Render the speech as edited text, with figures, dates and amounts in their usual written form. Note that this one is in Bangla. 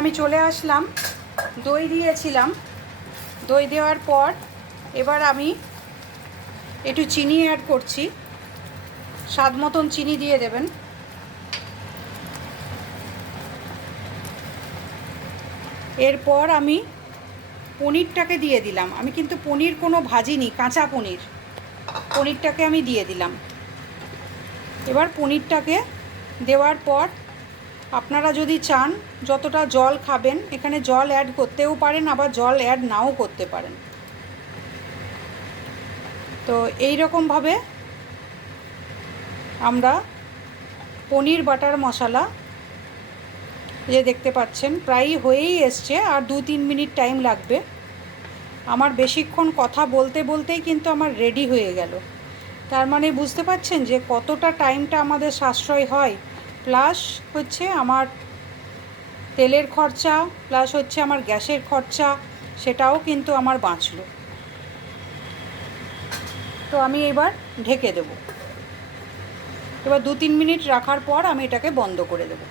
আমি চলে আসলাম, দই দিয়েছিলাম। দই দেওয়ার পর এবার আমি একটু চিনি অ্যাড করছি। স্বাদ মতন চিনি দিয়ে দেবেন। এরপর আমি পনিরটাকে দিয়ে দিলাম। আমি কিন্তু পনির কোনো ভাজিনি, কাঁচা পনিরটাকে আমি দিয়ে দিলাম। এবার পনিরটাকে দেওয়ার পর আপনারা যদি চান যতটা জল খাবেন, এখানে জল অ্যাড করতেও পারেন, আবার জল অ্যাড নাও করতে পারেন। তো এই রকমভাবে আমরা পনির বাটার মশলা, যে দেখতে পাচ্ছেন প্রায় হয়েই এসছে, আর 2-3 মিনিট টাইম লাগবে। আমার বেশিক্ষণ কথা বলতে বলতেই কিন্তু আমার রেডি হয়ে গেল। তার মানে বুঝতে পারছেন যে কতটা টাইমটা আমাদের সাশ্রয় হয়, প্লাস হচ্ছে আমার তেলের খরচা, প্লাস হচ্ছে আমার গ্যাসের খরচা, সেটাও কিন্তু আমার বাঁচলো। তো আমি এবার ঢেকে দেব। এবার 2-3 মিনিট রাখার পর আমি এটাকে বন্ধ করে দেব।